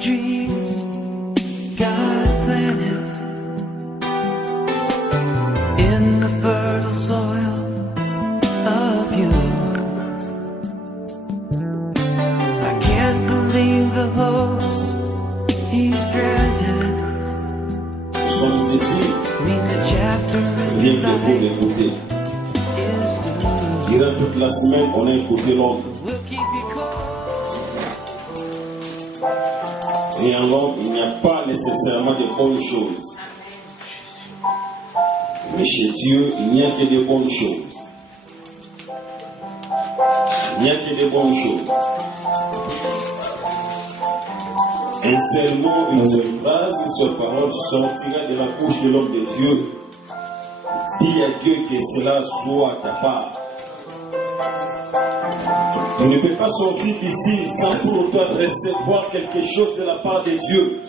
dreams God planted in the fertile soil of you. I can't believe the hopes He's granted. Sommes ici, Mean the chapter in rien your que pour life l'écouter. is through. Durant toute la semaine, on a écouté l'homme. We'll keep you close. Et en l'homme, il n'y a pas nécessairement de bonnes choses. Mais chez Dieu, il n'y a que de bonnes choses. Il n'y a que de bonnes choses. Un seul mot, une seule phrase, une seule parole sortira de la bouche de l'homme de Dieu. Dis à Dieu que cela soit ta part. Tu ne peux pas sortir d'ici sans pour autant recevoir quelque chose de la part de Dieu.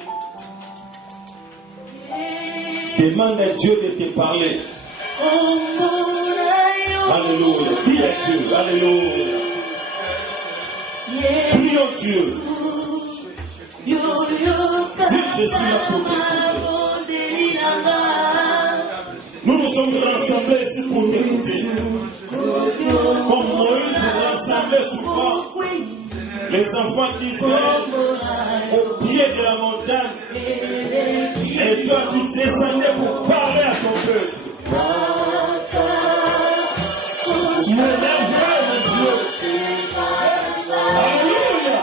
Demande à Dieu de te parler. Alléluia. Dis à Dieu. Alléluia. Prions Dieu. Dis, je suis là pour t'écouter. Nous nous sommes rassemblés ici pour t'écouter. Comme Moïse nous rassemblait souvent, les enfants d'Israël au pied de la montagne. Et toi, tu descendais pour parler à ton peuple. Tu es l'envoi, mon Dieu. Alléluia.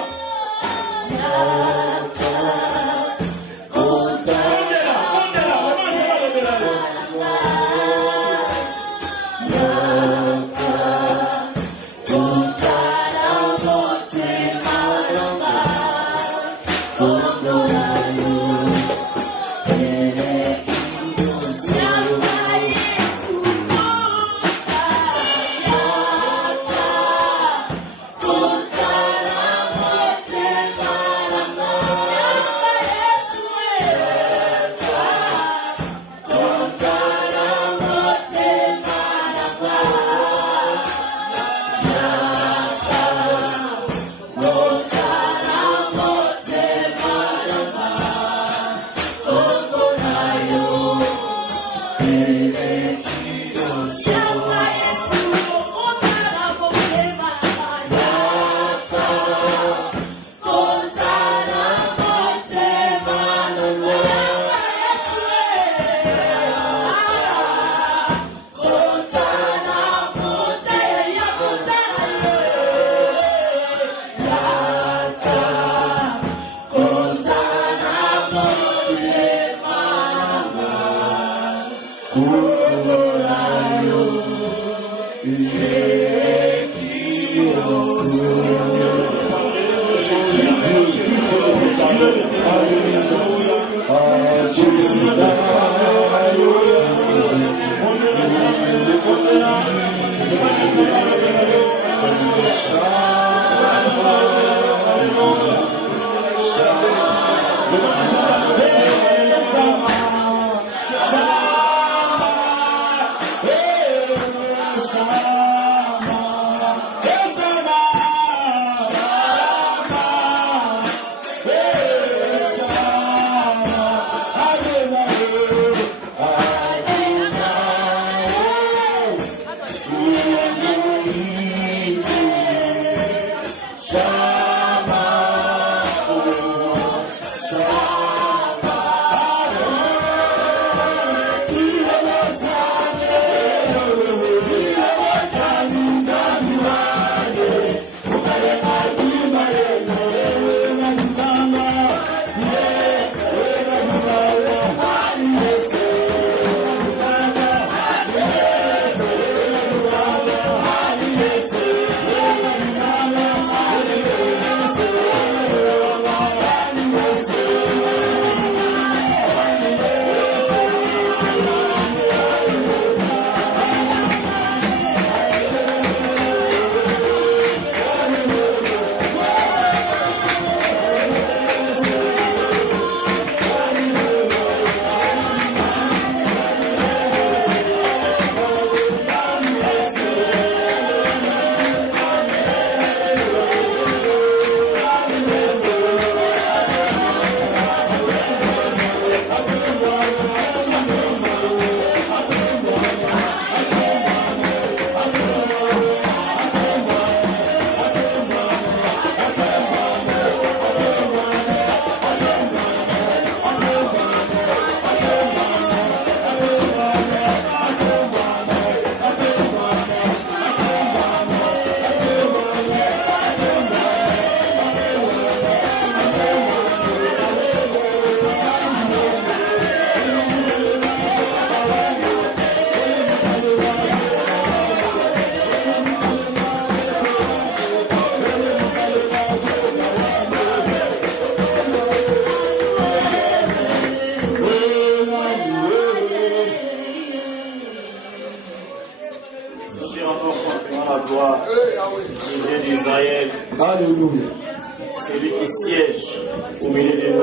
au milieu de nous.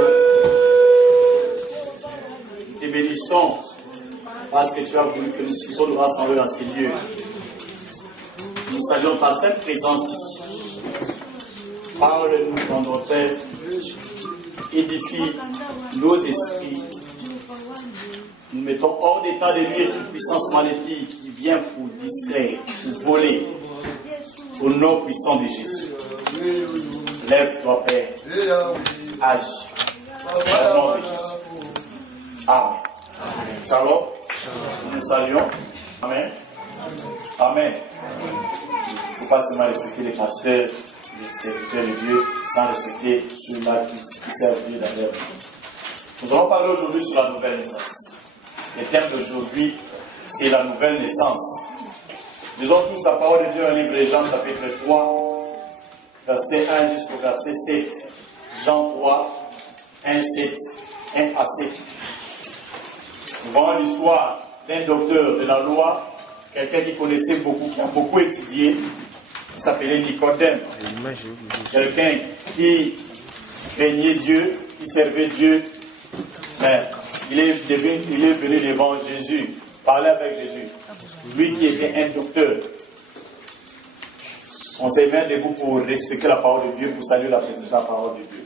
Nous te bénissons parce que tu as voulu que nous puissions nous rassembler dans ces lieux. Nous saluons ta sainte présence ici. Parle-nous dans nos têtes. Édifie nos esprits. Nous mettons hors d'état de lieu toute puissance maléfique qui vient pour distraire, pour voler. Au nom puissant de Jésus. Lève-toi, Père. Agis. Au nom de Jésus. Amen. Shalom. Nous saluons. Amen. Amen. Il ne faut pas seulement respecter les pasteurs, les serviteurs de Dieu, sans respecter ceux-là qui servent Dieu dans leur vie. Nous allons parler aujourd'hui sur la nouvelle naissance. Le thème d'aujourd'hui, c'est la nouvelle naissance. Lisons tous la parole de Dieu dans le livre de Jean, chapitre 3, verset 1 jusqu'au verset 7. Jean 3, 1 à 7. Nous voyons l'histoire d'un docteur de la loi, quelqu'un qui connaissait beaucoup, qui a beaucoup étudié, qui s'appelait Nicodème. Quelqu'un qui craignait Dieu, qui servait Dieu, mais il est venu devant Jésus, parler avec Jésus. Lui qui était un docteur. On s'est mis debout pour respecter la parole de Dieu, pour saluer la présence de la parole de Dieu.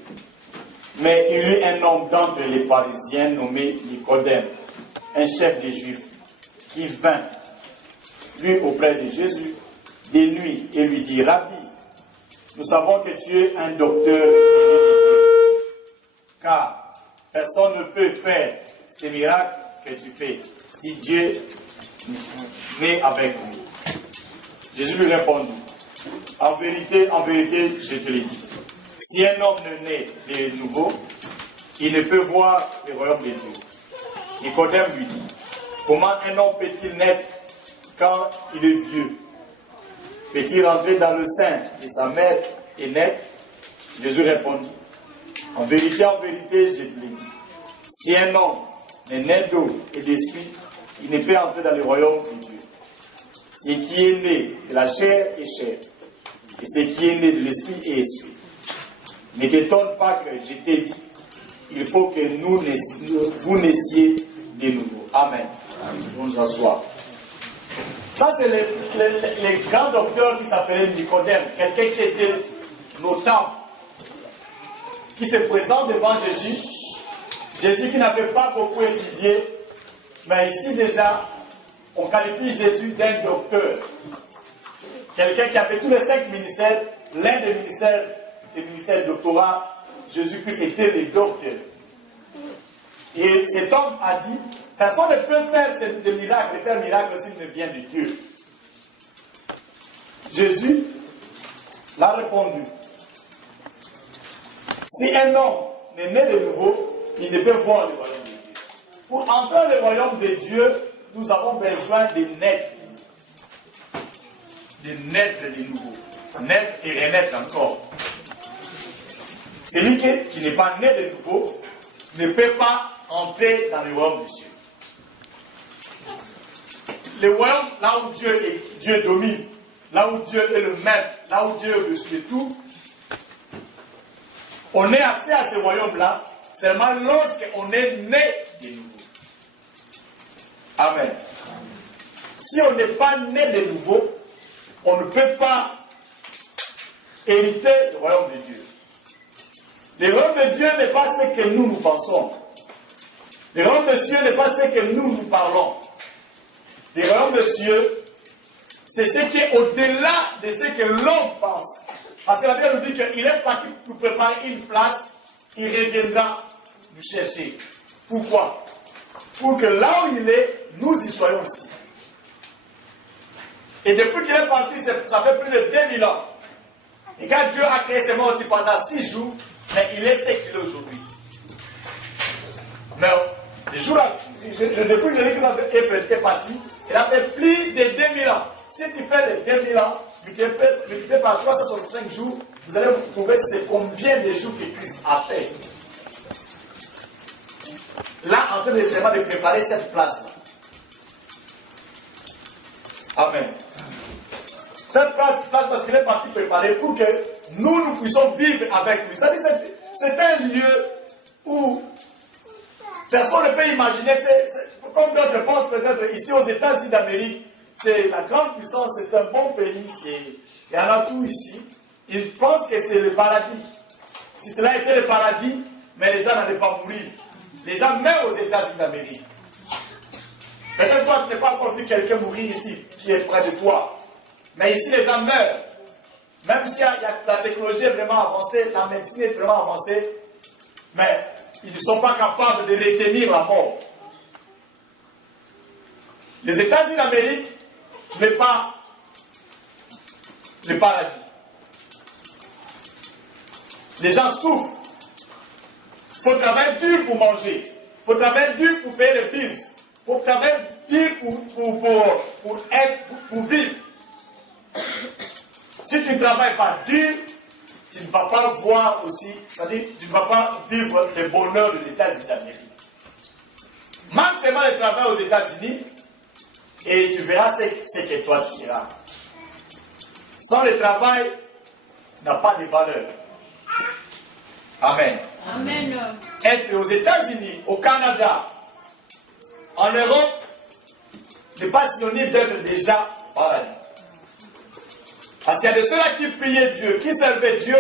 Mais il y eut un homme d'entre les pharisiens nommé Nicodème, un chef des Juifs, qui vint, lui, auprès de Jésus, de nuit, et lui dit, Rabbi, nous savons que tu es un docteur de Dieu, car personne ne peut faire ces miracles que tu fais, si Dieu n'est avec nous. Jésus lui répondit, en vérité, je te le dis, si un homme ne naît de nouveau, il ne peut voir le royaume de Dieu. Nicodème lui dit, comment un homme peut-il naître quand il est vieux? Peut-il rentrer dans le sein de sa mère et naître? Jésus répondit, en vérité, je te le dis, si un homme n'est né d'eau et d'esprit, il ne peut entrer dans le royaume de Dieu. Ce qui est né de la chair est chair, et ce qui est né de l'esprit est esprit. Ne t'étonne pas que je t'ai dit, il faut que vous naissiez de nouveau. Amen. On nous assoit. Ça, c'est le grand docteur qui s'appelait Nicodème, quelqu'un qui était notable, qui se présente devant Jésus. Jésus qui n'avait pas beaucoup étudié, mais ici déjà, on qualifie Jésus d'un docteur. Quelqu'un qui avait tous les 5 ministères, l'un des ministères doctorat, Jésus-Christ était le docteur. Et cet homme a dit, personne ne peut faire des miracles, faire miracle s'il ne vient de Dieu. Jésus l'a répondu, si un homme n'est né de nouveau, il ne peut voir le royaume de Dieu. Pour entrer dans le royaume de Dieu, nous avons besoin de naître. De naître de nouveau. Naître et renaître encore. Celui qui n'est pas né de nouveau ne peut pas entrer dans le royaume des cieux. Le royaume, là où Dieu domine, là où Dieu est le maître, là où Dieu est au-dessus de tout, on a accès à ce royaume-là seulement lorsqu'on est né de nouveau. Amen. Si on n'est pas né de nouveau, on ne peut pas hériter le royaume de Dieu. Le royaume de Dieu n'est pas ce que nous pensons. Le royaume de Dieu n'est pas ce que nous parlons. Le royaume de Dieu, c'est ce qui est au-delà de ce que l'homme pense. Parce que la Bible nous dit qu'il est parti nous préparer une place, il reviendra nous chercher. Pourquoi? Pour que là où il est, nous y soyons aussi. Et depuis qu'il est parti, ça fait plus de 20 000 ans. Et quand Dieu a créé ce monde aussi pendant 6 jours, mais il est ce qu'il est aujourd'hui. Mais les jours là, depuis que l'Église est parti, il a fait plus de 2000 ans. Si tu fais les 2000 ans, multiplié par 365 jours, vous allez vous trouver c'est combien de jours que Christ a fait. Là, en train de seulement de préparer cette place-là. Amen. Cette place parce qu'il est parti préparer pour que nous puissions vivre avec lui. Ça dit, c'est un lieu où personne ne peut imaginer, comme d'autres pensent peut-être ici aux États-Unis d'Amérique, c'est la grande puissance, c'est un bon pays, il y en a tout ici. Ils pensent que c'est le paradis. Si cela était le paradis, mais les gens n'allaient pas mourir. Les gens meurent aux États-Unis d'Amérique. Peut-être toi, tu n'as pas encore vu quelqu'un mourir ici, qui est près de toi. Mais ici, les gens meurent. Même si la technologie est vraiment avancée, la médecine est vraiment avancée, mais ils ne sont pas capables de retenir la mort. Les États-Unis d'Amérique n'est pas le paradis. Les gens souffrent. Il faut travailler dur pour manger. Il faut travailler dur pour payer les bills. Il faut travailler dur pour vivre. Si tu ne travailles pas dur, tu ne vas pas voir aussi, c'est-à-dire tu ne vas pas vivre le bonheur des États-Unis d'Amérique. Maximum le travail aux États-Unis et tu verras ce que toi tu seras. Sans le travail, tu n'as pas de valeur. Amen. Amen. Être aux États-Unis, au Canada, en Europe, n'est pas synonyme d'être déjà paradis. Parce qu'il y a de ceux-là qui priaient Dieu, qui servaient Dieu,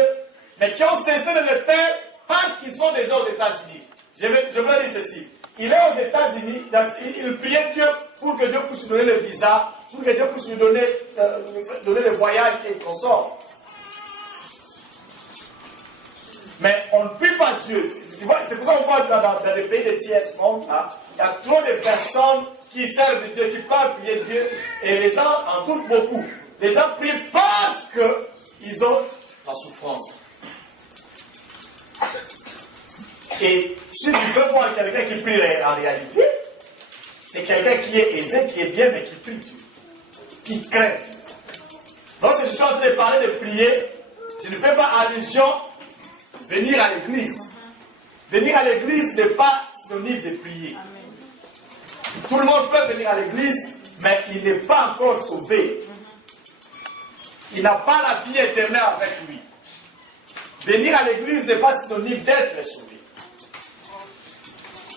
mais qui ont cessé de le faire parce qu'ils sont déjà aux États-Unis. Je veux dire ceci. Il est aux États-Unis, il priait Dieu pour que Dieu puisse lui donner le visa, pour que Dieu puisse lui donner le voyage et le consort. Mais on ne prie pas Dieu. Tu vois, c'est pour ça qu'on voit dans les pays de tiers monde, il y a trop de personnes qui servent Dieu, qui parlent prier Dieu, et les gens en doutent beaucoup. Les gens prient parce qu'ils ont la souffrance. Et si tu veux voir quelqu'un qui prie en réalité, c'est quelqu'un qui est aisé, qui est bien, mais qui prie Dieu, qui craint Dieu. Donc, si je suis en train de parler de prier, je ne fais pas allusion à venir à l'église. Venir à l'église n'est pas synonyme de prier. Tout le monde peut venir à l'église, mais il n'est pas encore sauvé. Il n'a pas la vie éternelle avec lui. Venir à l'église n'est pas synonyme d'être sauvé.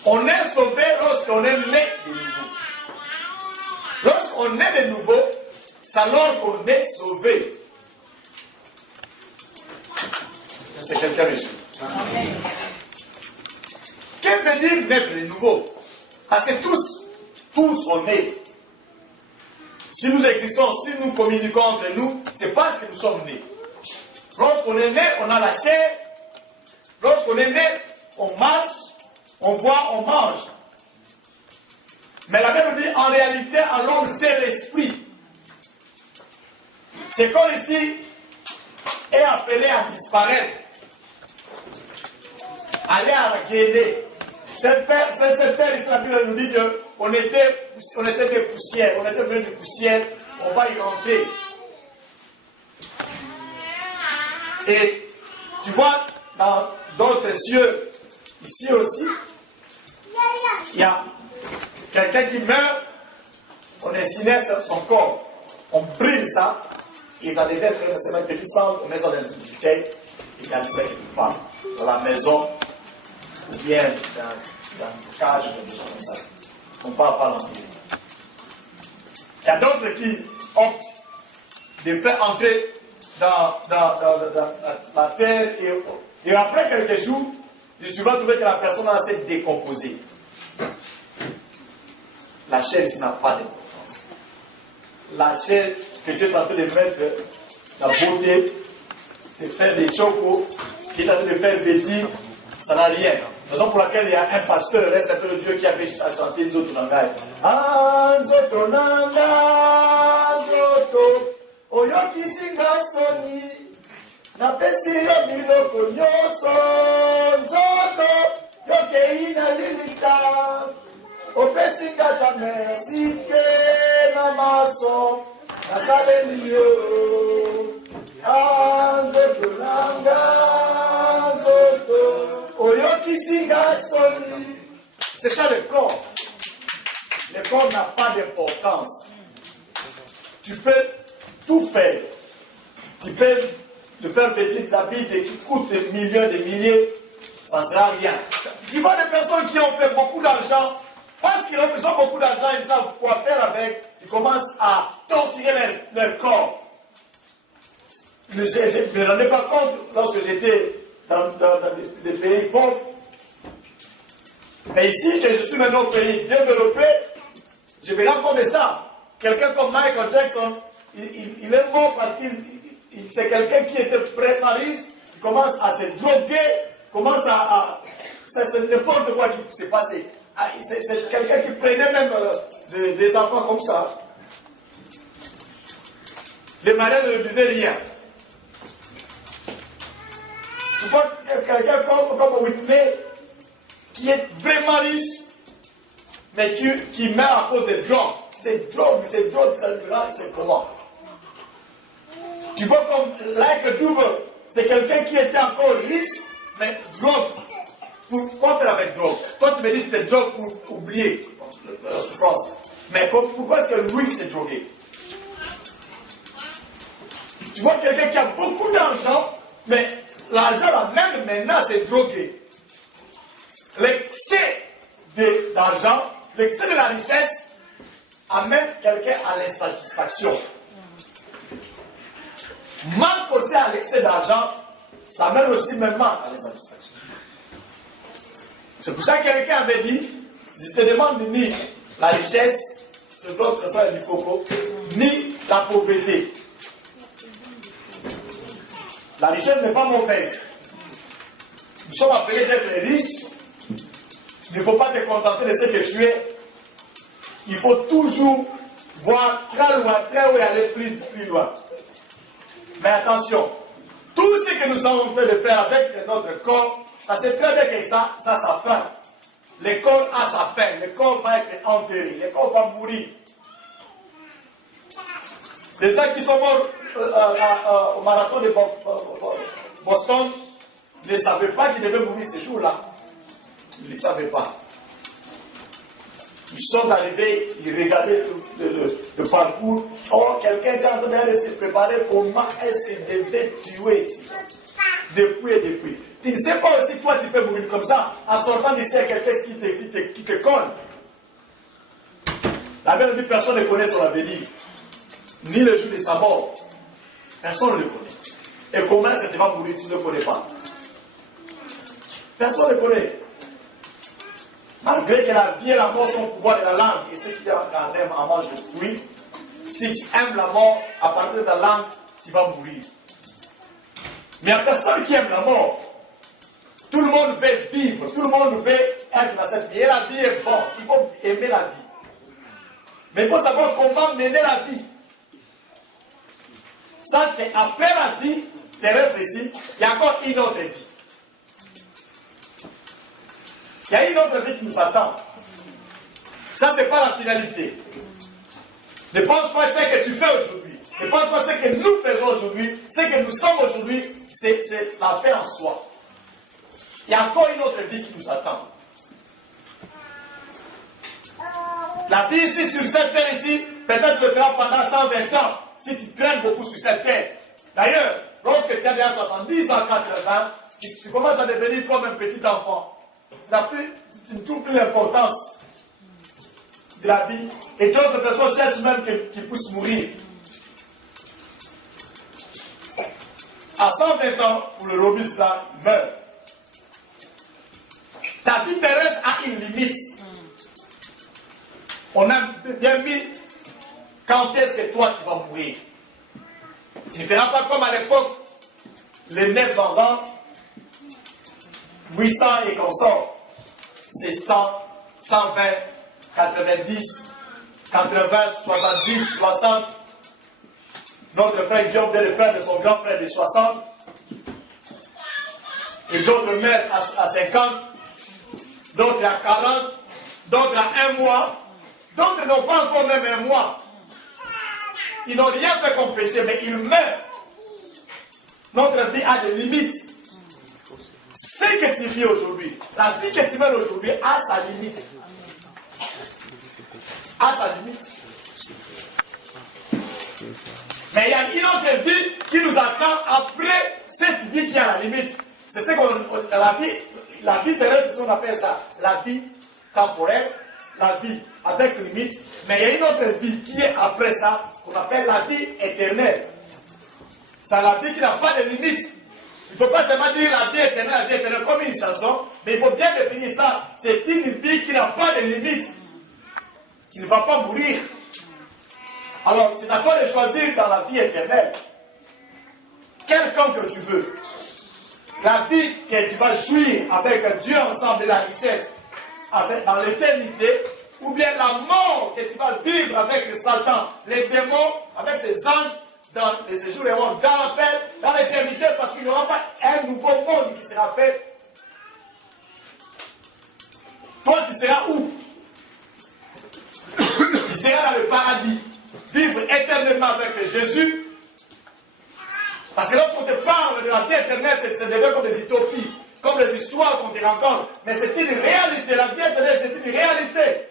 On est sauvé lorsqu'on est né de nouveau. Lorsqu'on est de nouveau, c'est alors qu'on est sauvé. C'est quelqu'un reçu. Que veut dire naître de nouveau? Parce que tous on est. Si nous existons, si nous communiquons entre nous, c'est parce que nous sommes nés. Lorsqu'on est né, on a la chair. Lorsqu'on est né, on marche, on voit, on mange. Mais la Bible dit, en réalité, en l'homme, c'est l'esprit. Ce corps ici est appelé à disparaître. Aller à la guérir. Cette terre ici, la Bible nous dit qu'on était des poussières, on était venus de poussière, on va y rentrer. Et tu vois, dans d'autres cieux, ici aussi, il y a quelqu'un qui meurt, on incinère son corps, on brûle ça, et ça devait être un petit centre, on met ça dans une bouteille, et il y a des gens qui parlent dans la maison, ou bien dans une cage, des choses comme ça. On ne parle pas l'entrée. Il y a d'autres qui optent de faire entrer dans la terre et après quelques jours, tu vas trouver que la personne s'est décomposée. La chair ici n'a pas d'importance. La chair que tu es en train de mettre, la beauté, de faire des chocos, qui est en train de faire vêtir, ça n'a rien. Raison pour laquelle il y a un pasteur, un certain Dieu qui avait chanté Nzoto Nangai. Nzoto Nanga, Nzoto, Oyoki Singa Soni, Napesi Yobiloko Nyoso, Nzoto, Yoke Ina Lilita, Opesi Ngata Merci Ke Namaso, Nasale Liyo, Nzoto Nanga, Nzoto, c'est ça le corps. Le corps n'a pas d'importance. Tu peux tout faire. Tu peux te faire vêtir des habits qui coûtent des millions, des milliers. ça ne sera rien. Tu vois des personnes qui ont fait beaucoup d'argent, parce qu'ils ont besoin de beaucoup d'argent, ils savent quoi faire avec, ils commencent à torturer leur corps. Je ne me rendais pas compte lorsque j'étais dans des pays pauvres. Mais ici, que je suis maintenant au pays développé, je me rends compte de ça. Quelqu'un comme Michael Jackson, il est mort parce que c'est quelqu'un qui était vraiment riche, il commence à se droguer, commence à c'est n'importe quoi qui s'est passé. C'est quelqu'un qui prenait même des enfants comme ça. Les mariés ne lui disaient rien. Tu vois quelqu'un comme Whitney, qui est vraiment riche, mais qui meurt à cause des drogues. C'est drogue, c'est comment? Tu vois comme Like Dube, c'est quelqu'un qui était encore riche, mais drogue. Pourquoi faire avec drogue? Toi tu me dis que c'est drogue pour oublier la souffrance. Mais pourquoi est-ce que lui s'est drogué? Tu vois quelqu'un qui a beaucoup d'argent, mais l'argent là même maintenant c'est drogué. L'excès d'argent, l'excès de la richesse amène quelqu'un à l'insatisfaction. Manque aussi à l'excès d'argent, ça amène aussi même à l'insatisfaction. C'est pour ça que quelqu'un avait dit, je te demande ni la richesse, c'est l'autre frère du Foucault, ni la pauvreté. La richesse n'est pas mauvaise. Nous sommes appelés d'être riches. Il ne faut pas te contenter de ce que tu es. Il faut toujours voir très loin, très haut et aller plus loin. Mais attention, tout ce que nous sommes en train de faire avec notre corps, ça c'est très bien que ça a sa fin. Le corps a sa fin, le corps va être enterré, le corps va mourir. Les gens qui sont morts au marathon de Boston ne savaient pas qu'ils devaient mourir ce jour-là. Ils ne savaient pas. Ils sont arrivés, ils regardaient le parcours. Oh, quelqu'un est en train de se préparer. Comment est-ce qu'il devait tuer depuis et depuis. Tu ne sais pas aussi que toi tu peux mourir comme ça. En sortant d'ici, il y a quelqu'un qui te colle. La Bible dit personne ne connaît son avenir. Ni le jour de sa mort. Personne ne le connaît. Et comment est-ce que tu vas mourir, tu ne le connais pas. Personne ne le connaît. Malgré que la vie et la mort sont au pouvoir de la langue, et ceux qui en aiment en mangent le fruit, si tu aimes la mort, à partir de ta langue, tu vas mourir. Mais il n'y a personne qui aime la mort. Tout le monde veut vivre, tout le monde veut être dans cette vie. Et la vie est bonne, il faut aimer la vie. Mais il faut savoir comment mener la vie. Ça, c'est après la vie terrestre ici, il y a encore une autre vie. Il y a une autre vie qui nous attend. Ça, ce n'est pas la finalité. Ne pense pas ce que tu fais aujourd'hui. Ne pense pas ce que nous faisons aujourd'hui. Ce que nous sommes aujourd'hui, c'est la paix en soi. Il y a encore une autre vie qui nous attend. La vie ici, sur cette terre ici, peut-être le fera pendant 120 ans, si tu traînes beaucoup sur cette terre. D'ailleurs, lorsque tu as déjà 70 ans, 80, tu commences à devenir comme un petit enfant. Tu ne trouves plus l'importance de la vie. Et d'autres personnes cherchent même qu'ils puissent mourir. À 120 ans, pour le robuste là, meurt. Ta vie terrestre a une limite. On a bien mis quand est-ce que toi tu vas mourir. Tu ne feras pas comme à l'époque, les 900 ans, 800 et qu'on sort. C'est 100, 120, 90, 80, 70, 60. Notre frère Guillaume vient de perdre son grand frère de 60. Et d'autres meurent à 50. D'autres à 40. D'autres à 1 mois. D'autres n'ont pas encore même 1 mois. Ils n'ont rien fait comme péché, mais ils meurent. Notre vie a des limites. Ce que tu vis aujourd'hui, la vie que tu mènes aujourd'hui a sa limite. A sa limite. Mais il y a une autre vie qui nous attend après cette vie qui a la limite. C'est ce qu'on la vie, vie terrestre, c'est ce qu'on appelle ça. La vie temporelle, la vie avec limite. Mais il y a une autre vie qui est après ça, qu'on appelle la vie éternelle. C'est la vie qui n'a pas de limite. Il ne faut pas seulement dire la vie éternelle comme une chanson, mais il faut bien définir ça. C'est une vie qui n'a pas de limite. Tu ne vas pas mourir. Alors, c'est à toi de choisir dans la vie éternelle quel camp que tu veux. La vie que tu vas jouir avec Dieu ensemble et la richesse dans l'éternité, ou bien la mort que tu vas vivre avec le Satan, les démons, avec ses anges, dans les séjours et dans la paix, dans l'éternité, parce qu'il n'y aura pas un nouveau monde qui sera fait. Toi, tu seras où? Tu seras dans le paradis, vivre éternellement avec Jésus. Parce que lorsqu'on te parle de la vie éternelle, c'est devenu comme des utopies, comme des histoires qu'on te raconte. Mais c'est une réalité. La vie éternelle, c'est une réalité.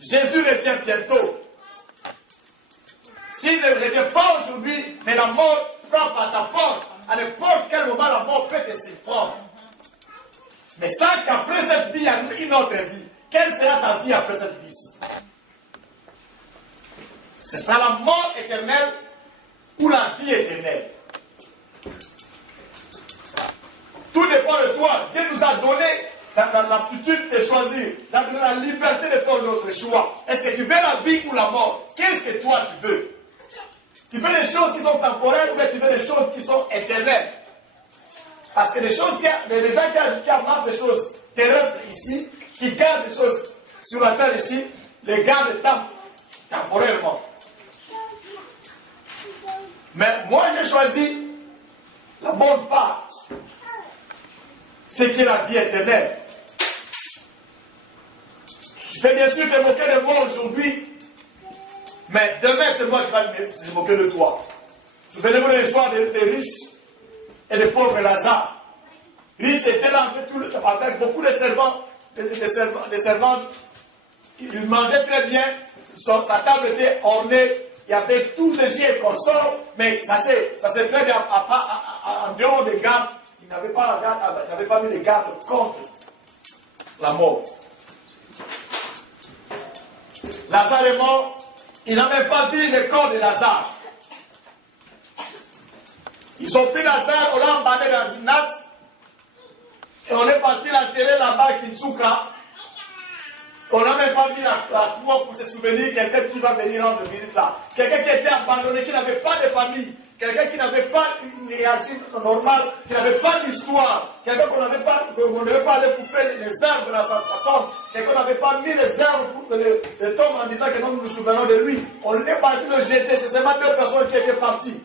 Jésus revient bientôt. S'il ne revient pas aujourd'hui, mais la mort frappe à ta porte, à n'importe quel moment, la mort peut te surprendre. Mais sache qu'après cette vie, il y a une autre vie. Quelle sera ta vie après cette vie-ci? Ce sera la mort éternelle ou la vie éternelle. Tout dépend de toi. Dieu nous a donné l'aptitude de choisir, la liberté de faire notre choix. Est-ce que tu veux la vie ou la mort? Qu'est-ce que toi tu veux? Tu veux des choses qui sont temporaires ou bien tu veux des choses qui sont éternelles? Parce que les gens qui amassent des choses terrestres ici, qui gardent des choses sur la terre ici, les gardent temporairement. Mais moi j'ai choisi la bonne part, c'est qui est la vie éternelle. Tu peux bien sûr te moquer de moi aujourd'hui, mais demain c'est moi qui vais me moquer de toi. Souvenez-vous de l'histoire des riches et des pauvres Lazare. Riche était là avec beaucoup de servants, des servantes. Il mangeait très bien, sa table était ornée. Il y avait tous les jeux et consorts, mais ça s'est très bien en dehors des gardes. Il n'avait pas mis les gardes contre la mort. Lazare est mort, il n'a même pas vu le corps de Lazare. Ils ont pris Lazare, on l'a emballé dans une natte, et on est parti l'enterrer là-bas à Kinsuka. On n'a même pas mis la croix pour se souvenir quelqu'un qui va venir rendre visite là. Quelqu'un qui était abandonné, qui n'avait pas de famille. Quelqu'un qui n'avait pas une réaction normale, qui n'avait pas d'histoire. Quelqu'un qu'on ne devait pas aller couper les arbres dans sa tombe. Quelqu'un qu'on n'avait pas mis les arbres pour le tombe en disant que nous nous souvenons de lui. On est parti le jeter. C'est seulement 2 personnes qui étaient parties.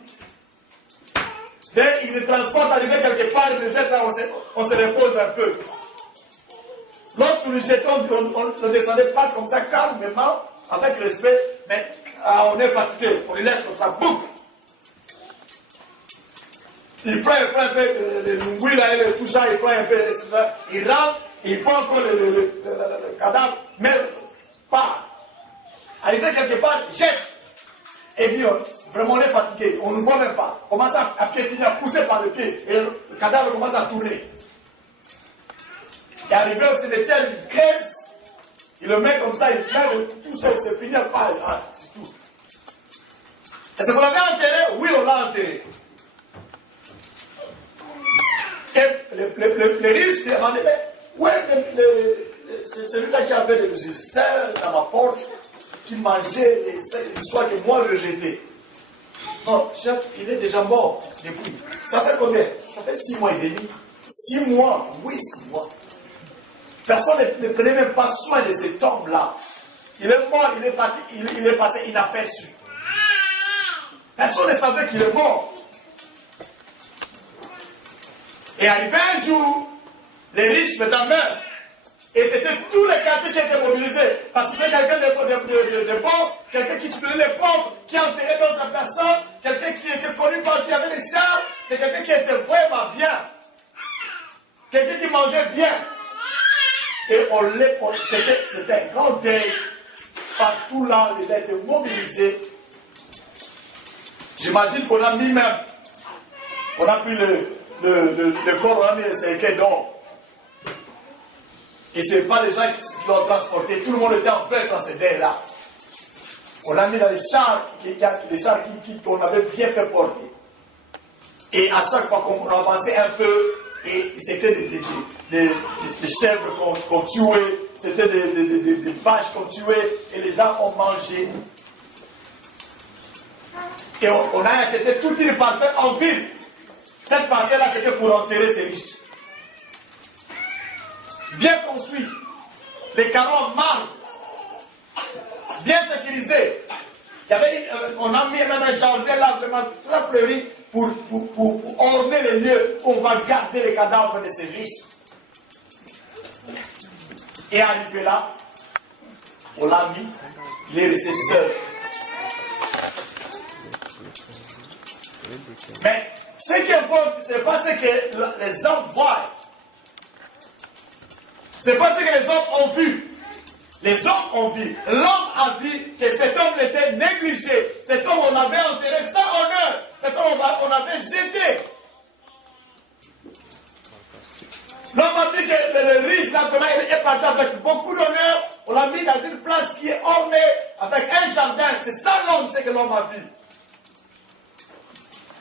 Dès qu'il le transporte, arrivé quelque part, il le jette là, on se repose un peu. Lorsque nous le jetons, on ne descendait pas comme ça, calmement, avec respect, mais on est fatigué, on le laisse comme ça, boum. Il prend un peu le lungui là, et tout ça, il prend un peu, il rentre, il prend encore le cadavre, mais pas. Arrivé quelque part, jette. Et dit, vraiment on est fatigué, on ne voit même pas. On commence à piétiner, à pousser par le pied, et le cadavre commence à tourner. Et arrivé au cimetière, il graisse, il le met comme ça, il plein tout ça, c'est fini, c'est tout. Est-ce qu'on l'avait enterré? Oui, on l'a enterré. Et les riches demandaient, mais où est celui-là qui avait des cerfs à ma porte, qui mangeait les histoires que moi je jetais? Non, chef, il est déjà mort depuis. Ça fait combien? Ça fait 6 mois et demi. 6 mois, oui, 6 mois. Personne ne prenait même pas soin de cet homme-là. Il est mort, il est parti, il est passé inaperçu. Personne ne savait qu'il est mort. Et arrivé un jour, les riches maintenant meurent. Et c'était tous les quartiers qui étaient mobilisés. Parce que c'était quelqu'un de bon, quelqu'un qui soutenait les pauvres, qui enterrait d'autres personnes, quelqu'un qui était connu par qui avait des chars, c'est quelqu'un qui était vraiment bien. Quelqu'un qui mangeait bien. Et c'était un grand deuil. Partout là, les gens étaient mobilisés. J'imagine qu'on a mis même, on a pris le corps, on a mis le cercueil d'or. Et ce n'est pas les gens qui l'ont transporté. Tout le monde était en fait dans ces dés-là. On l'a mis dans les chars, qu'on avait bien fait porter. Et à chaque fois qu'on avançait un peu, et c'était des chèvres qu'on tuait, c'était des vaches qu'on tuait, et les gens ont mangé. Et c'était toute une parcelle en ville. Cette parcelle-là, c'était pour enterrer ces riches. Bien construit. Les carreaux en marbre. Bien sécurisé. On a mis même un jardin là, vraiment très fleuri, pour orner les lieux où on va garder les cadavres de ces riches. Et arrivé là, on l'a mis, il est resté seul. Mais ce qui importe, ce n'est pas ce que les hommes voient. Ce n'est pas ce que les hommes ont vu. Les hommes ont vu. L'homme a vu que cet homme était négligé. Cet homme, on avait enterré sans honneur. Cet homme, on avait jeté. L'homme a vu que le riche, là, il est parti avec beaucoup d'honneur. On l'a mis dans une place qui est ornée avec un jardin. C'est ça l'homme, c'est que l'homme a vu.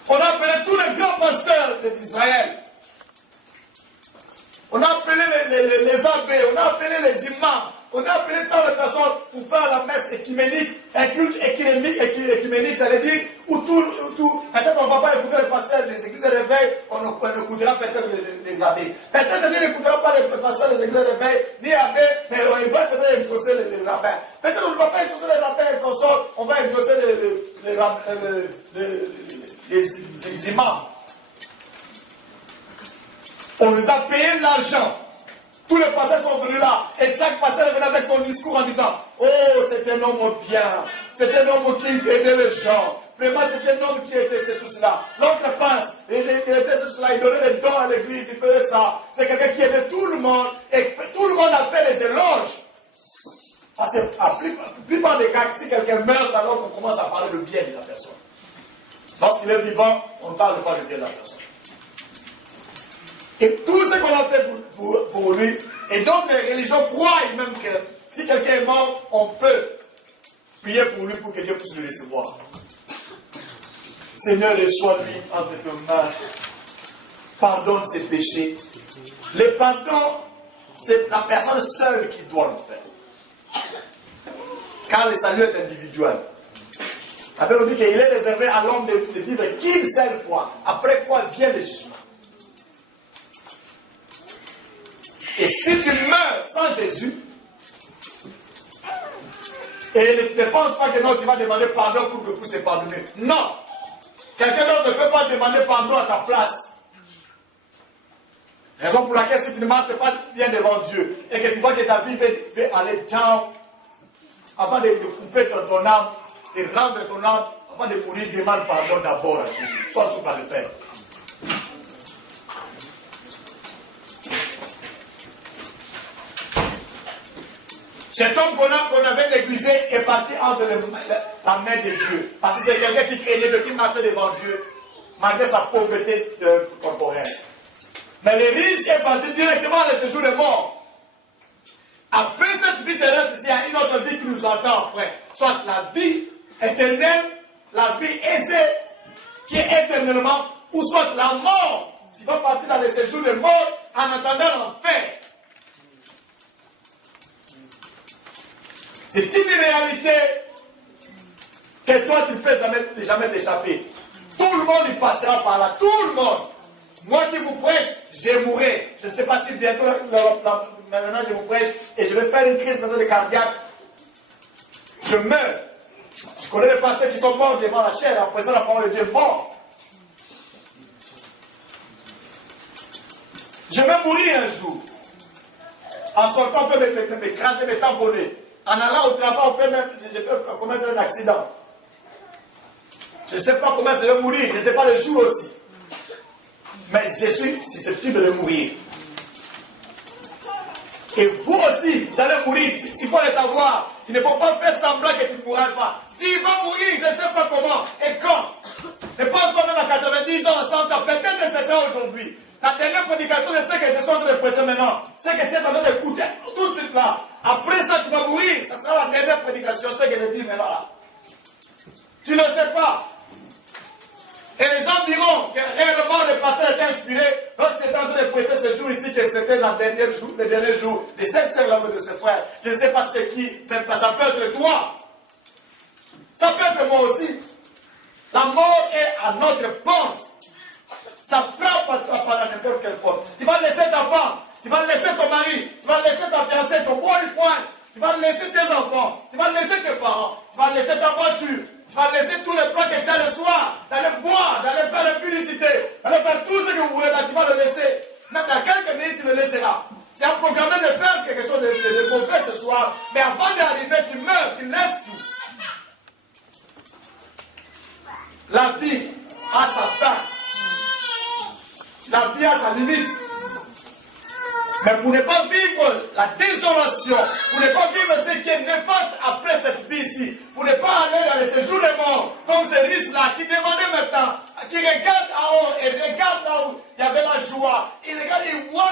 On a appelé tous les grands pasteurs d'Israël. On a appelé les abbés, on a appelé les imams, on a appelé tant de personnes pour faire la messe écuménique, un culte écuménique, ça veut dire où tout peut-être on ne va pas écouter les pasteurs des églises de réveil, on écoutera peut-être les abbés. Peut-être qu'on n'écoutera pas les pasteurs des églises de réveil, ni abbés, mais on va peut-être exaucer les rabbins. Peut-être on ne va pas exaucer les rabbins et consorts, on va exaucer les imams. On nous a payé l'argent. Tous les pasteurs sont venus là. Et chaque pasteur venait avec son discours en disant: oh, c'est un homme bien. C'est un homme qui aidait les gens. Vraiment, c'est un homme qui était ce souci-là. L'autre pense, il était ce souci-là. Il donnait des dons à l'église. Il faisait ça. C'est quelqu'un qui aidait tout le monde. Et tout le monde a fait les éloges. Parce que, la plupart des cas, si quelqu'un meurt, alors qu'on commence à parler de bien de la personne. Lorsqu'il est vivant, on ne parle pas de bien de la personne. Et tout ce qu'on a fait pour lui, et d'autres religions croient même que si quelqu'un est mort, on peut prier pour lui pour que Dieu puisse le recevoir. Seigneur, reçois-lui entre tes mains. Pardonne ses péchés. Le pardon, c'est la personne seule qui doit le faire. Car le salut est individuel. La Bible dit qu'il est réservé à l'homme de vivre qu'une seule fois, après quoi vient le jugement. Et si tu meurs sans Jésus, et ne pense pas que non, tu vas demander pardon pour que tu puisses te pardonner. Non. Quelqu'un d'autre ne peut pas demander pardon à ta place. Raison pour laquelle si tu ne marches pas bien devant Dieu, et que tu vois que ta vie va aller down, avant de couper ton âme, de rendre ton âme, avant de mourir, demande pardon d'abord à Jésus. Soit tu vas le faire. Cet homme qu'on avait négligé est parti entre la main de Dieu. Parce que c'est quelqu'un qui craignait de qui marchait devant Dieu, malgré sa pauvreté corporelle. Mais le riche est parti directement à le séjour des morts. Après cette vie terrestre, il y a une autre vie qui nous attend après. Soit la vie éternelle, la vie aisée, qui est éternellement, ou soit la mort, qui va partir dans le séjour des morts en attendant l'enfer. C'est une réalité que toi tu ne peux jamais t'échapper. Tout le monde y passera par là, tout le monde. Moi qui vous prêche, je mourrai. Je ne sais pas si bientôt, maintenant je vous prêche et je vais faire une crise maintenant de cardiaque. Je meurs. Je connais les pasteurs qui sont morts devant la chair, en présent la parole de Dieu mort. Je vais mourir un jour. En sortant, on peut m'écraser, me tamponner. En allant au travail, je peux commettre un accident. Je ne sais pas comment je vais mourir, je ne sais pas le jour aussi. Mais je suis susceptible de mourir. Et vous aussi, vous allez mourir. Il faut le savoir. Il ne faut pas faire semblant que tu ne mourras pas. Tu vas mourir, je ne sais pas comment et quand. Ne pense pas même à 90 ans, à 100 ans, peut-être que c'est ça aujourd'hui. La dernière prédication de ce que je suis en train de prêcher maintenant, c'est que tu es en train d'écouter tout de suite là. Après ça, tu vas mourir. Ça sera la dernière prédication, c'est ce que je dis maintenant là. Tu ne sais pas. Et les gens diront que réellement le pasteur était inspiré lorsqu'il était en train de prêcher ce jour ici, que c'était le dernier jour des 5 sœurs de ses frères. Je ne sais pas c'est qui, mais ça peut être toi. Ça peut être moi aussi. La mort est à notre porte. Ça frappe à n'importe quelle porte. Tu vas laisser ta femme, tu vas laisser ton mari, tu vas laisser ta fiancée, ton boyfriend, tu vas laisser tes enfants, tu vas laisser tes parents, tu vas laisser ta voiture, tu vas laisser tous les plans que tu as le soir, d'aller boire, d'aller faire la publicité, d'aller faire tout ce que vous voulez, là, tu vas le laisser. Même dans quelques minutes, tu le laisseras. Tu as programmé de faire quelque chose de concret ce soir, mais avant d'arriver, tu meurs, tu laisses tout. La vie a sa fin. La vie a sa limite. Mais pour ne pas vivre la désolation, pour ne pas vivre ce qui est néfaste après cette vie ici, pour ne pas aller dans les séjours des morts, comme ces riches-là qui demandaient maintenant, qui regardent en haut et regardent là où il y avait la joie, il regarde, il voit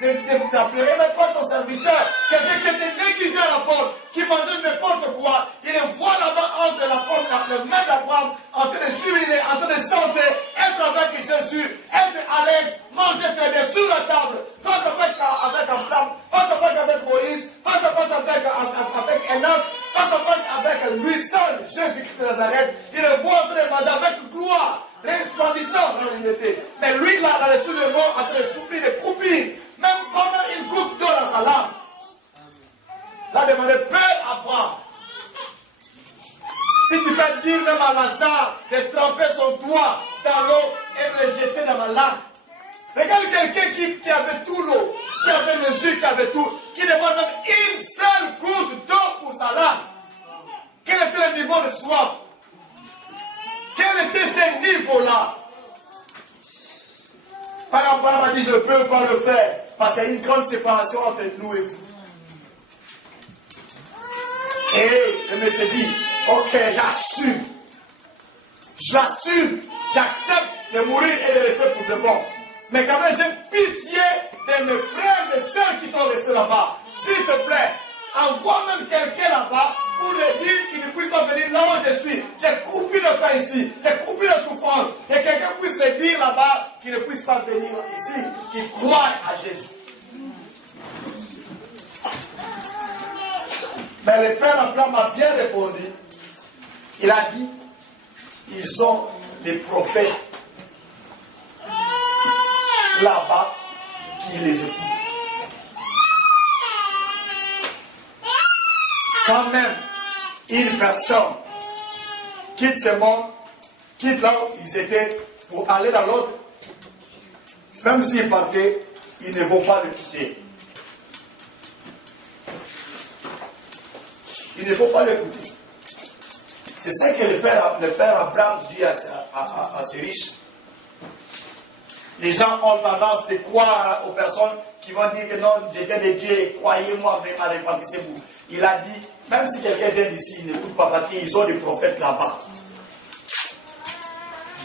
je n'appellerai même pas son serviteur, quelqu'un qui était négligé à la porte, qui mangeait n'importe quoi, il le voit là-bas entre la porte, le maître d'Abraham, en train de jubiler, en train de chanter, être avec Jésus, être à l'aise, manger très bien sur la table, face à face avec Abraham, face à face avec Moïse, face à face avec Enoch, face à face avec lui seul, Jésus-Christ de Nazareth, il le voit en train de manger avec gloire, resplendissant dans l'unité. Mais lui, là, dans les sous de mort, en train de souffrir, de croupir, même pendant une goutte d'eau dans sa langue. Là, demandez, Père Abraham, si tu peux dire même à Lazare de tremper son doigt dans l'eau et de le jeter dans ma langue. Regarde quelqu'un qui avait tout l'eau, qui avait le jus, qui avait tout, qui demande même une seule goutte d'eau pour sa langue. Quel était le niveau de soif? Quel était ce niveau-là? Par Abraham a dit, je ne peux pas le faire, parce qu'il y a une grande séparation entre nous et vous. Et je me suis dit, ok, j'assume, j'accepte de mourir et de rester pour de bon. Mais quand même, j'ai pitié de mes frères et sœurs qui sont restés là-bas. S'il te plaît, envoie même quelqu'un là-bas pour lui dire qu'il ne puisse pas venir là où je suis. J'ai coupé le pain ici, j'ai coupé la souffrance. Et quelqu'un puisse le dire là-bas qu'il ne puisse pas venir ici, qu'il croit à Jésus. Mais le père Abraham m'a bien répondu. Il a dit, ils ont les prophètes là-bas qui les écoutent. Quand même, une personne quitte ce monde, quitte là où ils étaient pour aller dans l'autre, même s'ils partaient, ils ne vont pas le quitter. Il ne faut pas l'écouter. C'est ça que le père Abraham dit à ces riches. Les gens ont tendance de croire aux personnes qui vont dire que non, je viens de Dieu, croyez-moi vraiment, répandissez-vous. Il a dit, même si quelqu'un vient d'ici, il n'écoute pas parce qu'ils ont des prophètes là-bas.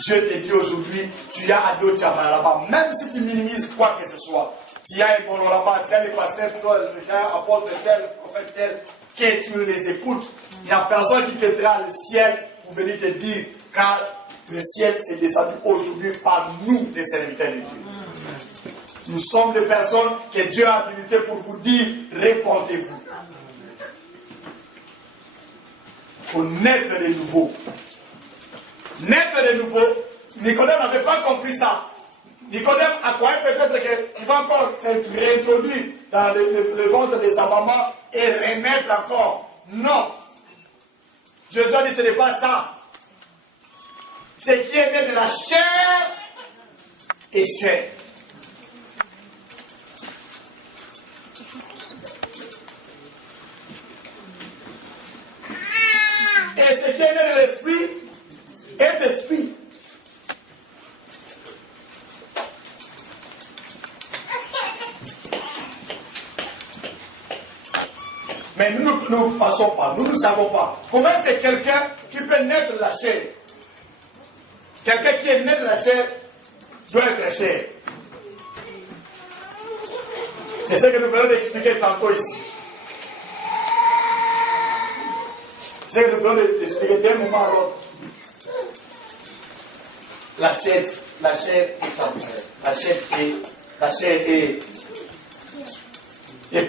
Je te dis aujourd'hui, tu as Ado Tchamana là-bas, même si tu minimises quoi que ce soit. Tu as un bon là-bas, tu as les pasteurs, tu as un apôtre tel, prophète tel, que tu les écoutes. Il n'y a personne qui quittera le ciel pour venir te dire, car le ciel s'est descendu aujourd'hui par nous, les serviteurs de Dieu. Nous sommes des personnes que Dieu a habilitées pour vous dire, répondez-vous. Pour naître de nouveau. Naître de nouveau, Nicodème n'avait pas compris ça. Nicodème a croyé peut-être qu'il va encore s'être réintroduit dans le ventre de sa maman et renaître encore. Non. Jésus a dit ce n'est pas ça. Ce qui est né de la chair est chair. Et ce qui est né de l'esprit est esprit. Mais nous ne passons pas, nous ne savons pas. Comment est-ce que quelqu'un qui peut naître de la chair? Quelqu'un qui est né de la chair doit être chair. C'est ce que nous venons d'expliquer tantôt ici. C'est ce que nous venons d'expliquer d'un moment à l'autre. La chair est temporaire. La chair est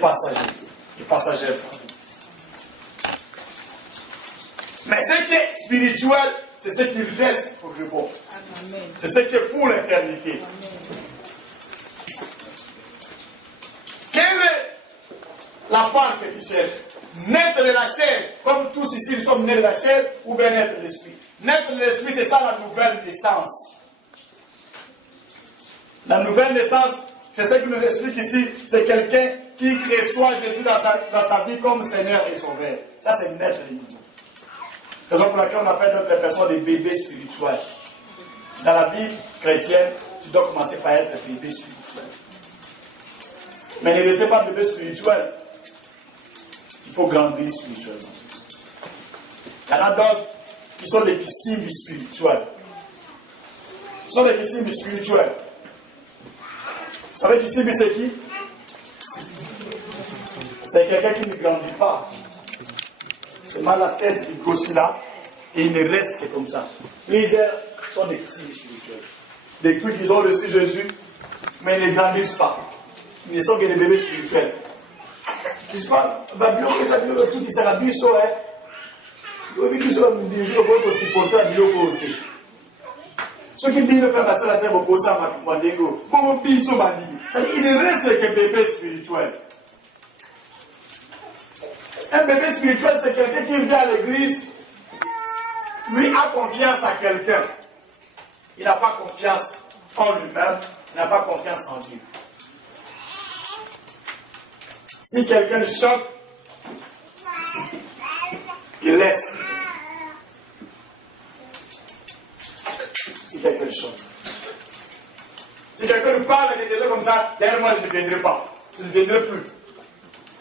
passagère. Mais ce qui est spirituel, c'est ce qui reste pour le bon. C'est ce qui est pour l'éternité. Quelle est la part que tu cherches? Naître de la chair, comme tous ici nous sommes nés de la chair, ou bien naître de l'esprit? Naître de l'esprit, c'est ça la nouvelle naissance. La nouvelle naissance, c'est ce qui nous explique ici, c'est quelqu'un qui reçoit Jésus dans sa vie comme Seigneur et Sauveur. Ça, c'est naître de nouveau. C'est raison pour laquelle on appelle notre personne des bébés spirituels. Dans la vie chrétienne, tu dois commencer par être un bébé spirituel. Mais ne restez pas bébé spirituel. Il faut grandir spirituellement. Il y en a d'autres qui sont des piscines spirituelles. Ils sont des piscines spirituelles. Vous savez, piscine, c'est qui? C'est quelqu'un qui ne grandit pas. C'est mal la tête, il grossit là, et il ne reste que comme ça. Plusieurs sont des piscines spirituelles. Des trucs qui ont reçu Jésus, mais ils ne grandissent pas. Ils ne sont que des bébés spirituels. Je ne sais pas, Babylone, les habitants de tout, ils sont habillés sur eux. Ils sont des gens qui supportent à côté. Ceux qui disent ne peuvent pas se la terre au poisson à Mandingo. Comment ils sont bandits? C'est-à-dire qu'il ne reste que bébé spirituel. Un bébé spirituel, c'est quelqu'un qui vient à l'église, lui a confiance à quelqu'un. Il n'a pas confiance en lui-même, il n'a pas confiance en Dieu. Si quelqu'un le choque, il laisse. Si quelqu'un le choque. Si quelqu'un nous parle de quelqu'un comme ça, derrière moi, je ne viendrai pas. Je ne viendrai plus.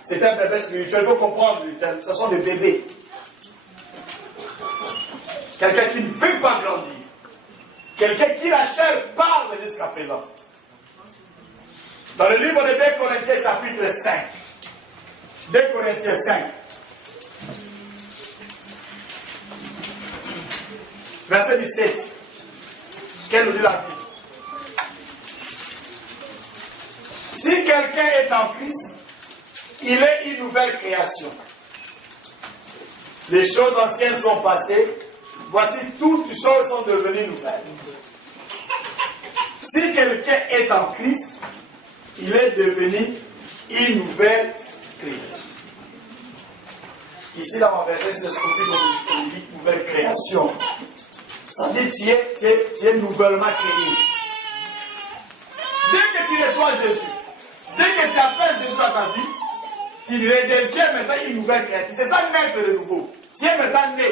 C'est un bébé spirituel, il faut comprendre, ce sont des bébés. Quelqu'un qui ne veut pas grandir. Quelqu'un qui la chair parle jusqu'à présent. Dans le livre de 2 Corinthiens chapitre 5. 2 Corinthiens 5. Verset 17. Quelle nous dit la Bible? Si quelqu'un est en Christ, il est une nouvelle création. Les choses anciennes sont passées. Voici, toutes choses sont devenues nouvelles. Si quelqu'un est en Christ, il est devenu une nouvelle création. Ici, dans mon verset, c'est ce qu'on dit une nouvelle création. Ça veut dire que tu es nouvellement créé. Dès que tu reçois Jésus, dès que tu appelles Jésus dans ta vie, tu redeviens maintenant une nouvelle créature. C'est ça naître de nouveau. Tu es maintenant né.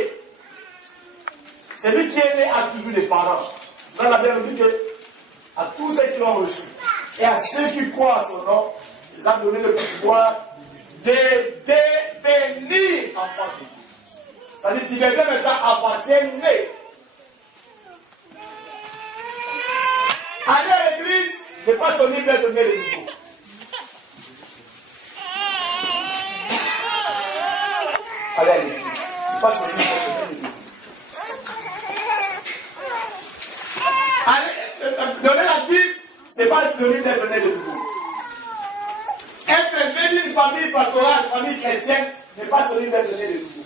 Celui qui est né a toujours des parents. Dans la Bible, on dit que à tous ceux qui l'ont reçu et à ceux qui croient à son nom, il a donné le pouvoir de devenir enfants de Dieu. C'est-à-dire que tu deviens maintenant appartient né. Aller à l'église, ce n'est pas son livre de né de nouveau. Aller à l'église, ce n'est pas son livre de né de nouveau. Donner la Bible, ce n'est pas donner d'être né de nouveau. Être né d'une famille pastorale, d'une famille chrétienne, n'est pas celui d'être né de nouveau.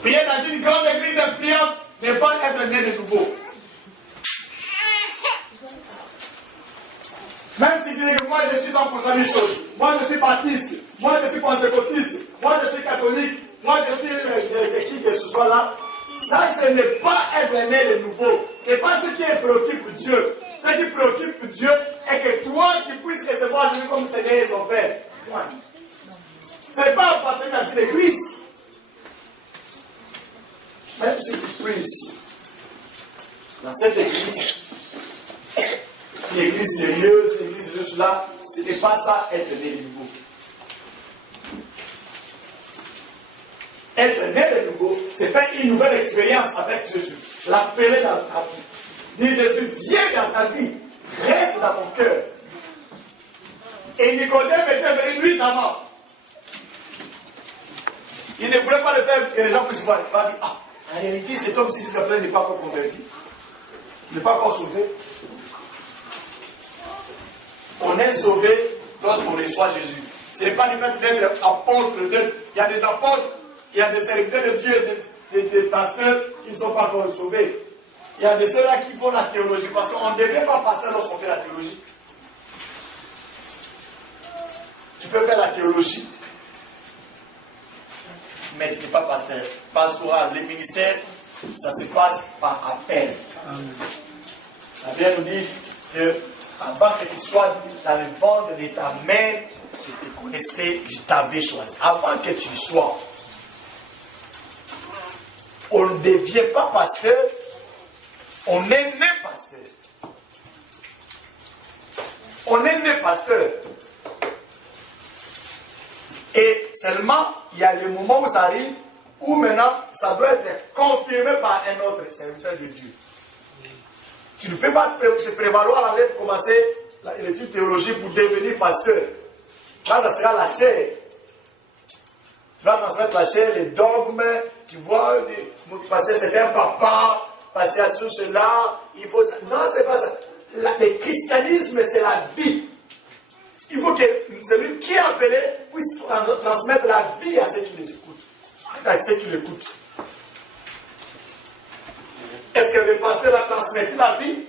Prier dans une grande église influente n'est pas être né de nouveau. Même si tu dis que moi je suis 100% des choses, moi je suis baptiste, moi je suis pentecôtiste, moi je suis catholique, moi je suis qui que ce soit là, ça ce n'est pas être né de nouveau. Ce n'est pas ce qui préoccupe Dieu. Ce qui préoccupe Dieu est que toi tu puisses recevoir Jésus comme Seigneur et Sauveur. Ce n'est pas appartenir à l'église. Même si tu pries ici, dans cette église, l'église sérieuse, l'église juste là, ce n'est pas ça être né de nouveau. Être né de nouveau, c'est faire une nouvelle expérience avec Jésus. L'appeler dans ta vie. Dire Jésus, viens dans ta vie. Reste dans mon cœur. Et Nicodème était venu nuitamment. Il ne voulait pas le faire que les gens puissent voir. Il va dire, ah, en réalité, c'est comme si cet appel n'est pas encore converti. Il n'est pas encore sauvé. On est sauvé lorsqu'on reçoit Jésus. Ce n'est pas du même d'être apôtre. Il y a des apôtres, il y a des serviteurs de Dieu, des pasteurs qui ne sont pas encore sauvés. Il y a des ceux-là qui font la théologie. Parce qu'on ne devient pas pasteur lorsqu'on fait la théologie. Tu peux faire la théologie, mais tu n'es pas pasteur. Pastoral, les ministères, ça se passe par appel. La Bible nous dit que avant que tu sois dans le ventre de ta mère, je te connaissais, je t'avais choisi. Avant que tu sois, on ne devient pas pasteur, on est né pasteur. On est né pasteur. Et seulement, il y a le moment où ça arrive, où maintenant, ça doit être confirmé par un autre serviteur de Dieu. Tu ne peux pas se prévaloir à l'aide de commencer l'étude théologique pour devenir pasteur. Là, ça sera la chair. Tu vas transmettre la chair, les dogmes, tu vois, passer c'est un papa, passer à cela, il faut... Non, c'est pas ça. Le christianisme, c'est la vie. Il faut que celui qui est appelé puisse transmettre la vie à ceux qui les écoutent. À ceux qui l'écoutent. Est-ce que le pasteur a transmis la vie?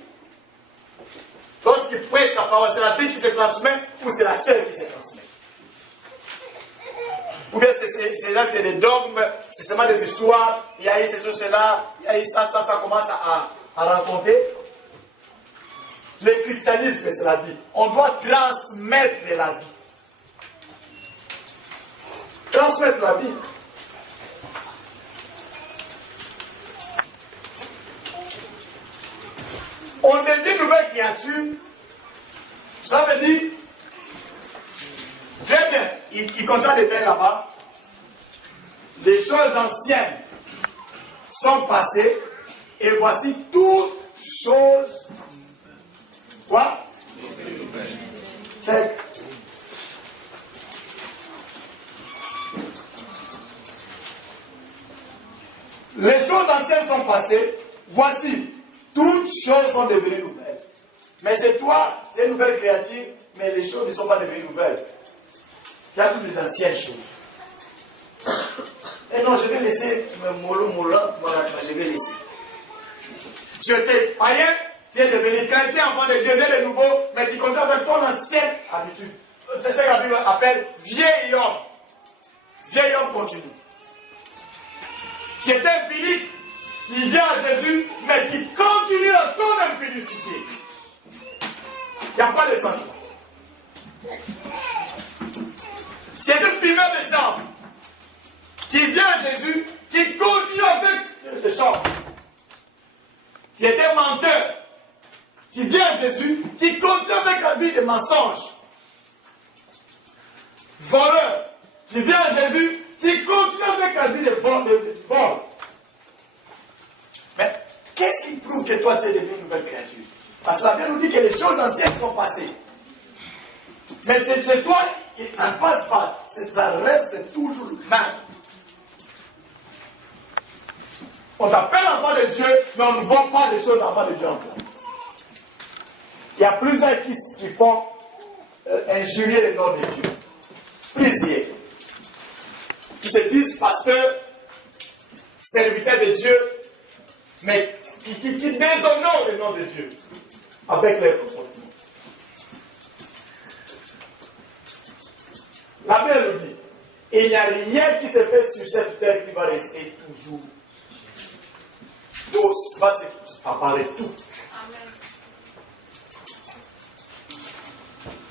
Lorsqu'il prêche sa parole, c'est la vie qui se transmet ou c'est la chair qui se transmet? Ou bien c'est là que des dogmes, c'est seulement des histoires, il y a eu cela, il y a eu ça commence à raconter. Le christianisme, c'est la vie. On doit transmettre la vie. Transmettre la vie. On devient une nouvelle créature. Ça veut dire, très bien, il continue à détailler là-bas. Les choses anciennes sont passées et voici toutes choses. Quoi? Check. Les choses anciennes sont passées. Voici, toutes choses sont devenues nouvelles. Mais c'est toi, tu es une nouvelle créature, mais les choses ne sont pas devenues nouvelles. Il y a toutes les anciennes choses. Et non, je vais laisser je vais laisser. Tu étais païen. Tu es devenu chrétien avant de devenir de nouveau, mais tu continues avec ton ancienne habitude. C'est ce que la Bible appelle vieil homme. Vieil homme continue. Tu étais impuni, qui vient à Jésus, mais qui continue dans ton impudicité. Il n'y a pas de changement. Tu étais fumeur de chambre. Tu viens à Jésus, qui continue avec le chambre. Tu étais menteur. Tu viens à Jésus, tu continues avec la vie de mensonges. Voleur, tu viens à Jésus, tu continues avec la vie de vol. Mais qu'est-ce qui prouve que toi tu es devenu une nouvelle créature? Parce que la Bible nous dit que les choses anciennes sont passées. Mais c'est chez toi, ça ne passe pas. Ça reste toujours mal. On t'appelle enfant de Dieu, mais on ne voit pas les choses enfant de Dieu en toi. Il y a plusieurs qui font injurier le nom de Dieu. Plusieurs. Qui se disent pasteurs, serviteurs de Dieu, mais qui déshonorent le nom de Dieu avec leur comportement. La Bible dit, il n'y a rien qui se fait sur cette terre qui va rester toujours. Tout va apparaître tout.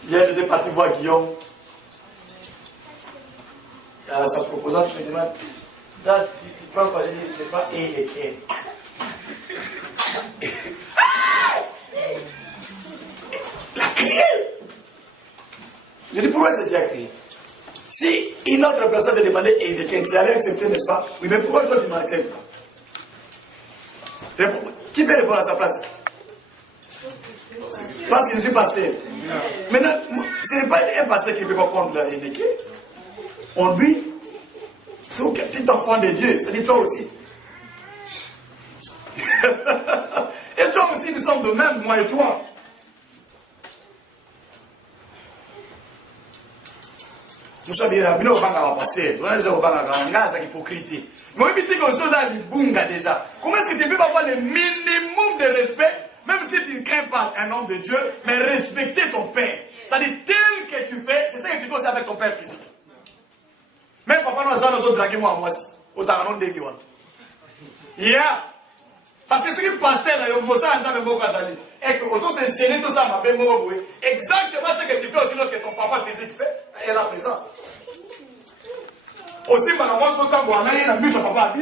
Hier, j'étais parti voir Guillaume. Sa proposante me demande, tu prends quoi? Je dis, je ne sais pas, et. La crié. Je dis, pourquoi c'est déjà crié? Si une autre personne te demandait, et tu allais accepter, n'est-ce pas? Oui, mais pourquoi toi tu m'acceptes pas? Qui peut répondre à sa place? Parce que je suis pasteur. Maintenant, ce n'est pas un pasteur qui ne peut pas prendre la équipe. On lui, tout enfant de Dieu, c'est-à-dire toi aussi. Et toi aussi, nous sommes de même, moi et toi. Nous sommes bien là, nous sommes pasteur, nous sommes hypocrite. Mais on dit que les choses sont bunga déjà. Comment est-ce que tu peux pas avoir le minimum de respect, même si tu ne crains pas un homme de Dieu, mais respecter ton père? C'est-à-dire, tel que tu fais, c'est ça que tu fais aussi avec ton père physique. Même papa nous a dragué moi aussi. Aux aranon de Guiwan. Yeah. Parce que ce qui est pasteur, il y a un mossa en train de et que autant c'est gêné tout ça, ma belle moué. Exactement ce que tu fais aussi lorsque ton papa physique fait, elle est là présent. Aussi, moi, je suis temps, moi, je suis papa.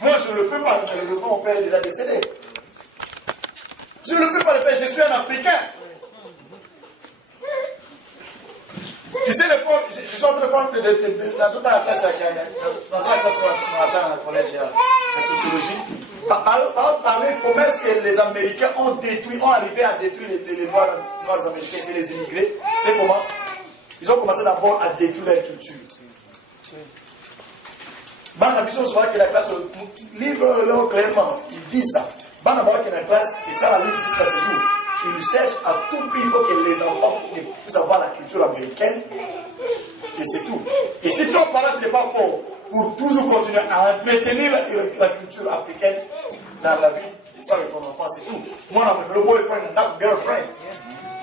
Moi, je ne le fais pas, malheureusement, mon père est déjà décédé. Je ne le fais pas le faire, je suis un Africain. Tu sais, je suis en train de faire dans la classe qu'on attend à la collège, la sociologie. Parler comment est-ce que les Américains ont arrivé à détruire les Noirs américains, c'est les immigrés. C'est comment? Ils ont commencé d'abord à détruire leur culture. La mission souvent que la classe livre clairement, il dit ça. D'abord que la classe, c'est ça la lutte jusqu'à ce jour. Ils cherchent à tout prix, il faut que les enfants puissent avoir la culture américaine. Et c'est tout. Et si ton parent n'est pas fort pour toujours continuer à entretenir la culture africaine dans la vie, ça avec ton enfant, c'est tout. Moi, le boyfriend, la girlfriend,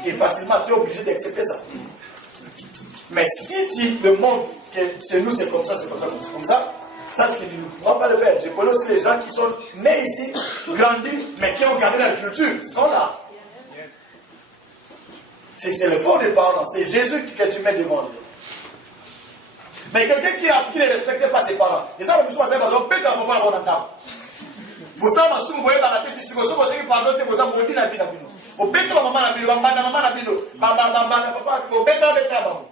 et facilement, tu es obligé d'accepter ça. Mais si tu demandes que chez nous c'est comme ça, c'est comme ça, c'est comme ça, ça c'est ce qu'il ne pourra pas le faire. Je connais aussi les gens qui sont nés ici, grandis, mais qui ont gardé la culture, ils sont là. C'est le fond des parents, c'est Jésus que tu mets devant lui. Mais quelqu'un qui ne respectait pas ses parents, et ça, le monsieur va dire, peut-être un moment, on entend. Pour ça, on va se la tête ici, on va se pardon, on va se la vie. On peut être maman la bino, maman la bino, papa, on peut être maman.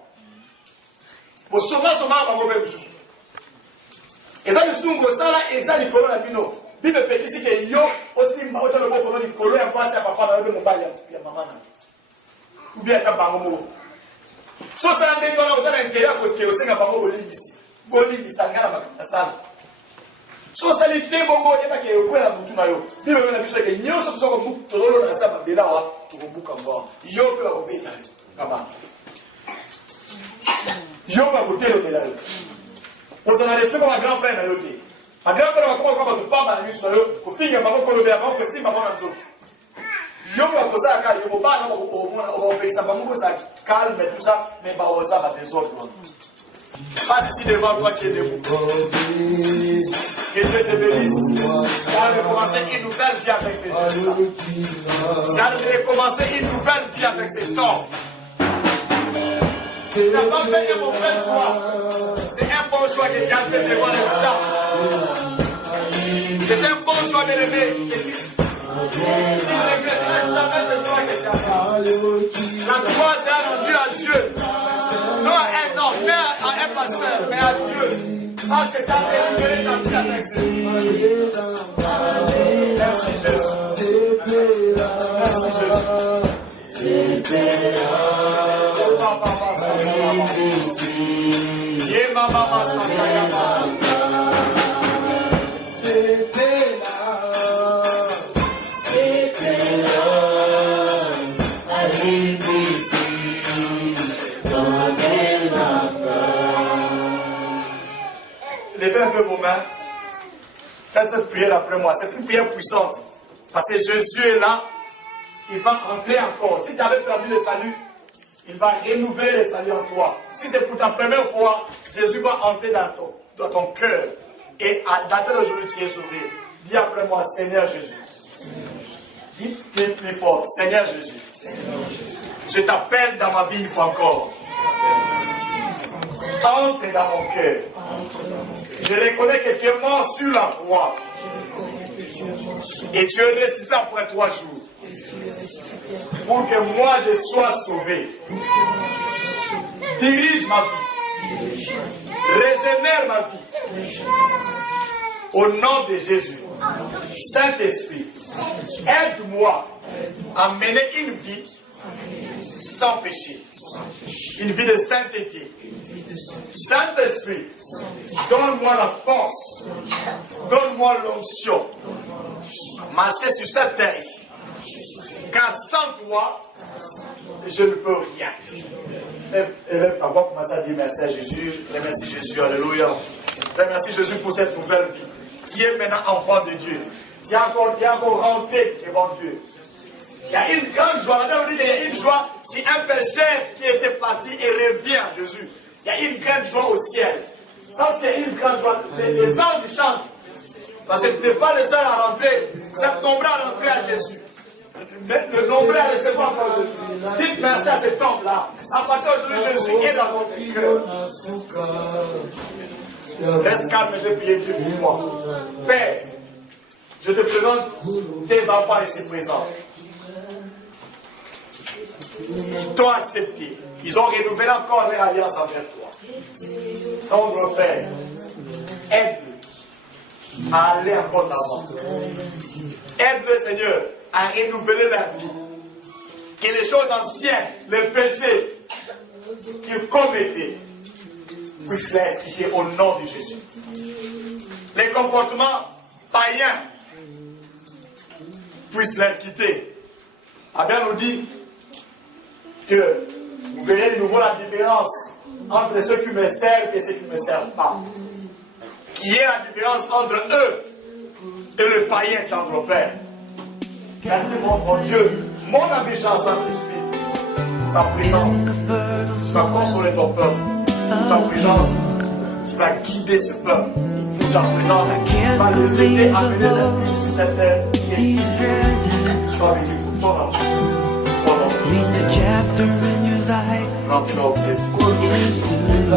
Pour soma, on va se et ça, le sungo, ça là, et ça, le colo la bino. Bible petit, c'est que yo, aussi, ma autre, le colo, et en face, à papa, dans le mobile, il y a maman. Ou bien à Bangomo. Sauf que l'année où on a intérêt à cause que vous avez Bangomo ici. Bolivie, ça n'a pas de salle. Sauf que les Témongo, il y a qui est au coin de la boutique. Il y a des choses qui sont comme vous, tout le monde a ça, mais là, tu vas vous comprendre. Yo peut vous bénir. Comment? Yo va vous dire le médaille. Vous en avez respect pour ma grand frère, ma grand frère va commencer à parler à la nuit sur le pour finir par vous le avant que si maman a dit. Yo va poser à calme, yo va pas au pays, ça va nous calme et tout ça, mais bah on va désordre. Pas ici devant toi qui est debout. Que Dieu te bénisse. Ça a recommencé une nouvelle vie avec ces gens. Ça a recommencé une nouvelle vie avec ces temps. Tu n'as pas fait un mauvais choix. C'est un bon choix que tu as fait devant le sang. C'est un bon choix, bien aimé. La gloire c'est rendue à Dieu. Non à un homme, mais à un pasteur, mais à Dieu. Parce que ça a libéré ta vie avec Dieu. Merci Jésus. Merci Jésus. Levez un peu vos mains. Faites cette prière après moi. C'est une prière puissante. Parce que Jésus est là. Il va entrer encore. Si tu avais perdu le salut, il va renouveler le salut en toi. Si c'est pour ta première fois, Jésus va entrer dans ton cœur. Et à dater d'aujourd'hui, tu es sauvé. Dis après moi, Seigneur Jésus. Dis plus fort, Seigneur Jésus. Je t'appelle dans ma vie une fois encore. Entre dans mon cœur. Je reconnais que tu es mort sur la croix. Et tu es ressuscité après 3 jours. Pour que moi je sois sauvé. Dirige ma vie. Régénère ma vie. Au nom de Jésus. Saint-Esprit, aide-moi à mener une vie sans péché. Une vie de sainteté. Saint-Esprit, donne-moi la force. Donne-moi l'onction. Marcher sur cette terre ici. Car sans toi, je ne peux rien. Élève ta voix, commence à dire merci à Jésus. Remercie Jésus, alléluia. Remercie Jésus pour cette nouvelle vie. Tu es maintenant enfant de Dieu. Tu es encore rentré devant Dieu. Il y a une grande joie. La Bible dit qu'il y a une joie si un pécheur qui était parti et revient à Jésus. Il y a une grande joie au ciel. Ça, c'est une grande joie. Les anges chantent. Parce que tu n'es pas le seul à rentrer. Vous êtes nombreux à rentrer à Jésus. Le nombreux à recevoir encore Jésus. Dites merci à cet homme-là. À partir d'aujourd'hui, Jésus est dans votre cœur. Reste calme et je prie Dieu pour moi. Père, je te présente tes enfants ici présents. Ils t'ont accepté. Ils ont renouvelé encore leur alliance avec toi. Donc, Père, aide-le à aller encore d'avant. Aide-le, Seigneur, à renouveler la vie. Que les choses anciennes, les péchés qu'il commettait, puissent les quitter au nom de Jésus. Les comportements païens puissent les quitter. Abel nous dit que vous verrez de nouveau la différence entre ceux qui me servent et ceux qui ne me servent pas. Qui est la différence entre eux et le païen qui entre au Père. Merci mon Dieu, mon ambition Saint-Esprit, ta présence, tu vas consoler ton peuple, ta présence, tu vas guider ce peuple, ta présence, tu vas les aider à mener cette terre et sois avec nous pour ton nom. Read the chapter in your life. Remplis-nous de cette cour. Is the